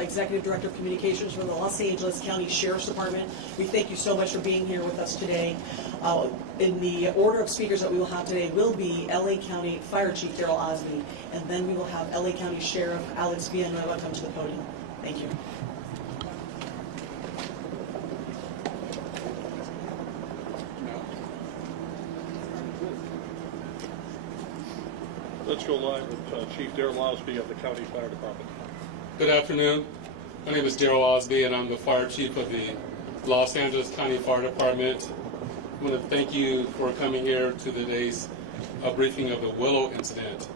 Executive Director of Communications for the Los Angeles County Sheriff's Department. We thank you so much for being here with us today. In the order of speakers that we will have today will be LA County Fire Chief Daryl Osby, and then we will have LA County Sheriff Alex Villanueva come to the podium. Thank you. Let's go live with Chief Daryl Osby of the County Fire Department. Good afternoon. My name is Daryl Osby, and I'm the Fire Chief of the Los Angeles County Fire Department. I want to thank you for coming here to today's briefing of the Willow incident.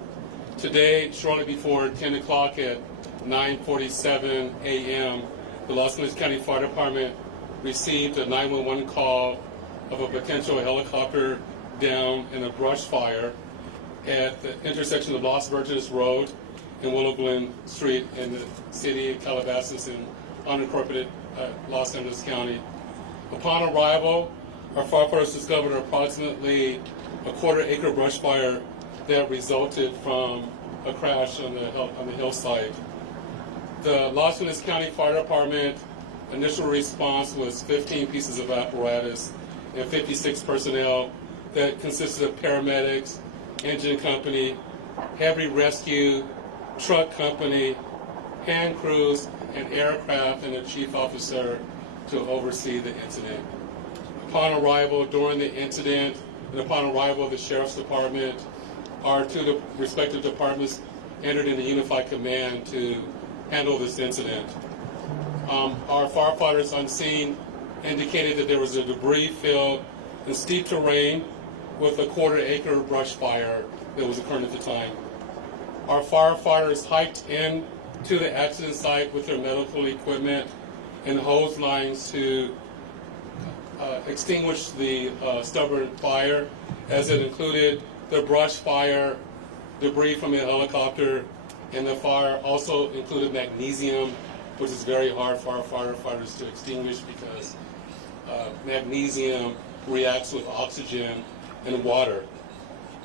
Today, shortly before 10 o'clock at 9:47 a.m., the Los Angeles County Fire Department received a 911 call of a potential helicopter down in a brush fire at the intersection of Los Virgenes Road and Willow Glen Street in the city of Calabasas in unincorporated Los Angeles County. Upon arrival, our firefighters discovered approximately a quarter-acre brush fire that resulted from a crash on the hillside. The Los Angeles County Fire Department initial response was 15 pieces of apparatus and 56 personnel that consisted of paramedics, engine company, heavy rescue, truck company, hand crews, and aircraft, and a chief officer to oversee the incident. Upon arrival, during the incident, and upon arrival of the Sheriff's Department, our two respective departments entered into unified command to handle this incident. Our firefighters on scene indicated that there was a debris field in steep terrain with a quarter-acre brush fire that was occurring at the time. Our firefighters hiked in to the accident site with their medical equipment and hose lines to extinguish the stubborn fire, as it included the brush fire, debris from a helicopter, and the fire also included magnesium, which is very hard for our firefighters to extinguish because magnesium reacts with oxygen and water.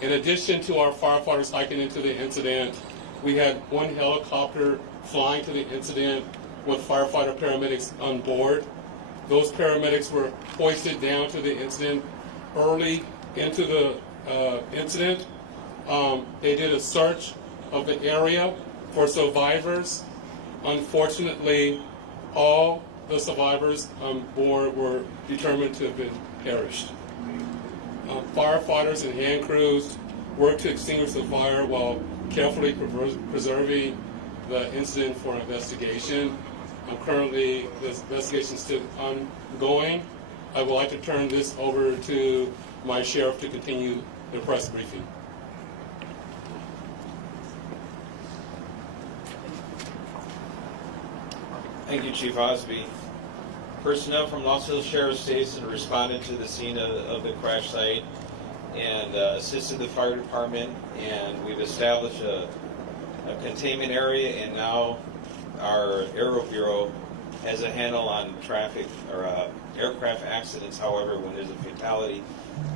In addition to our firefighters hiking into the incident, we had one helicopter flying to the incident with firefighter paramedics on board. Those paramedics were hoisted down to the incident early into the incident. They did a search of the area for survivors. Unfortunately, all the survivors on board were determined to have been perished. Firefighters and hand crews worked to extinguish the fire while carefully preserving the incident for investigation. Currently, this investigation is still ongoing. I would like to turn this over to my sheriff to continue the press briefing. Thank you, Chief Osby. Personnel from Los Angeles Sheriff's Station responded to the scene of the crash site and assisted the fire department, and we've established a containment area, and now our Aero Bureau has a handle on traffic or aircraft accidents. However, when there's a fatality,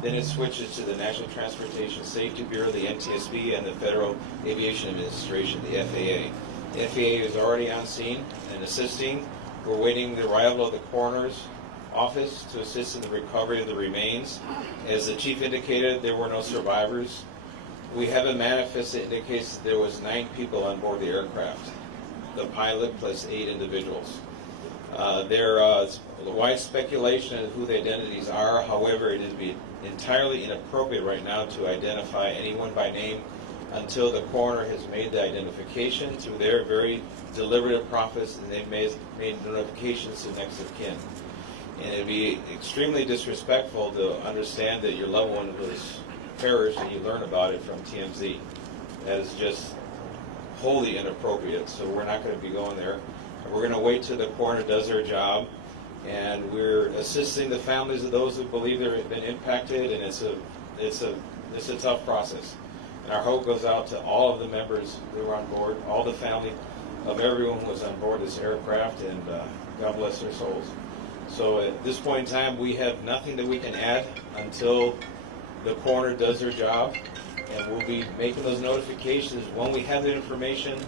then it switches to the National Transportation Safety Bureau, the NTSB, and the Federal Aviation Administration, the FAA. The FAA is already on scene and assisting. We're waiting the arrival of the coroner's office to assist in the recovery of the remains. As the chief indicated, there were no survivors. We have a manifest that indicates that there was 9 people on board the aircraft, the pilot plus 8 individuals. There is wide speculation of who the identities are. However, it would be entirely inappropriate right now to identify anyone by name until the coroner has made the identification through their very deliberative process, and they've made notifications to next of kin. And it'd be extremely disrespectful to understand that your loved one was perished and you learn about it from TMZ. That is just wholly inappropriate, so we're not going to be going there. We're going to wait till the coroner does their job, and we're assisting the families of those who believe they've been impacted, and it's a tough process. And our hope goes out to all of the members who were on board, all the family of everyone who was on board this aircraft, and God bless their souls. So at this point in time, we have nothing that we can add until the coroner does their job, and we'll be making those notifications when we have the information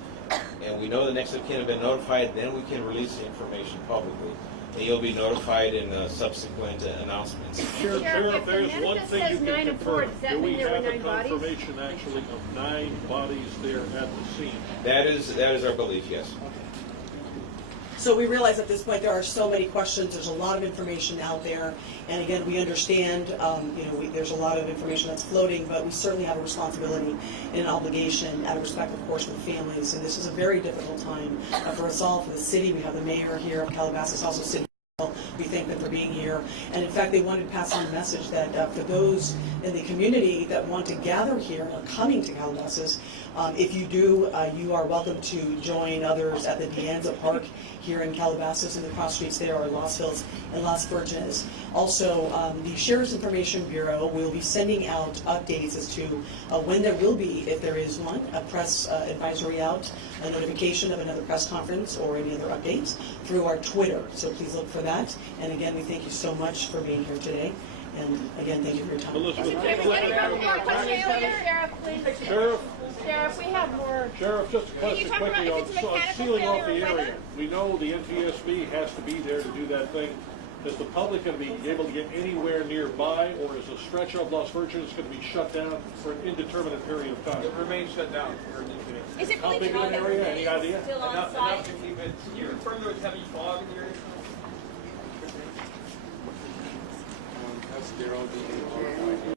and we know the next of kin have been notified, then we can release the information publicly. And you'll be notified in subsequent announcements. Sheriff, if the there's one manifest thing you says can 9 and 4, confirm. does that Do we mean there were have the 9 bodies? confirmation actually of 9 bodies there at the scene? That is our belief, yes. So we realize at this point there are so many questions. There's a lot of information out there, and again, we understand. There's a lot of information that's floating, but we certainly have a responsibility and an obligation, out of respect, of course, for the families. And this is a very difficult time for us all, for the city. We have the mayor here of Calabasas, also city. We thank them for being here. And in fact, they wanted to pass on a message that for those in the community that want to gather here and are coming to Calabasas, if you do, you are welcome to join others at the Deanza Park here in Calabasas, and the cross streets there are Los Hills and Las Virgenes. Also, the Sheriff's Information Bureau will be sending out updates as to when there will be, if there is one, a press advisory out, a notification of another press conference or any other updates through our Twitter. So please look for that. And again, we thank you so much for being here today. And again, thank you for your time. Elizabeth, Can we get a couple more questions here? Sheriff, please. Sheriff, Sheriff, we have more. Sheriff, just a Can question you talk about quickly if on it's mechanical sealing off the failure or area. weather? We know the NTSB has to be there to do that thing. Is the public going to be able to get anywhere nearby, or is a stretch of Las Virgenes going to be shut down for an indeterminate period of time? It remains shut down. Is it How really big of an area? Any idea? still on Enough site? to keep it. You're referring to as heavy fog in the area? That's Daryl being